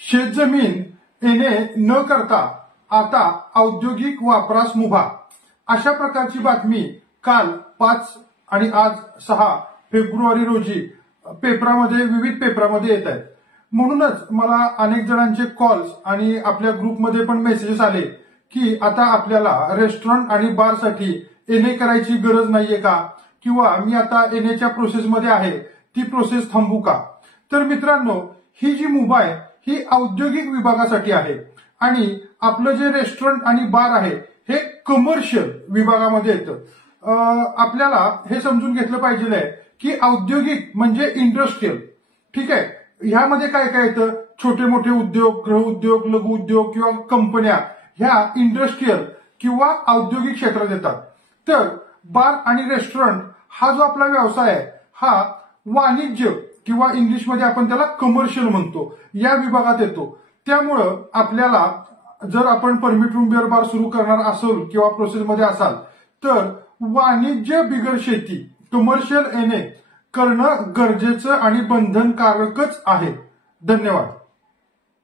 शेतजमीन येणे न करता आता औद्योगिक वापरास मुभा, अशा प्रकारची बातमी काल 5 आणि आज 6 फेब्रुवारी रोजी विविध पेपरामध्ये येत आहेत. म्हणूनच मला अनेक जणांचे कॉल्स आणि आपल्या ग्रुपमध्ये पण मेसेजेस आले की आता आपल्याला रेस्टॉरंट आणि बारसाठी एनए करायची गरज नाहीये का, किंवा मी आता एनएच्या प्रोसेसमध्ये आहे ती प्रोसेस थांबू का. तर मित्रांनो, ही जी मुभा आहे ही औद्योगिक विभागासाठी आहे आणि आपलं जे रेस्टॉरंट आणि बार आहे हे कमर्शियल विभागामध्ये येतं. आपल्याला हे समजून घेतलं पाहिजे की औद्योगिक म्हणजे इंडस्ट्रियल, ठीक आहे. ह्यामध्ये काय काय येतं, छोटे मोठे उद्योग, गृह उद्योग, लघु उद्योग किंवा कंपन्या ह्या इंडस्ट्रियल किंवा औद्योगिक क्षेत्रात येतात. तर बार आणि रेस्टॉरंट हा जो आपला व्यवसाय आहे हा वाणिज्य किंवा इंग्लिशमध्ये आपण त्याला कमर्शियल म्हणतो या विभागात येतो. त्यामुळं आपल्याला जर आपण परमिट रूम बिअर बार सुरू करणार असेल किंवा प्रोसेसमध्ये असाल तर वाणिज्य बिगर शेती कमर्शियल एनए करणं गरजेचं आणि बंधनकारकच आहे. धन्यवाद.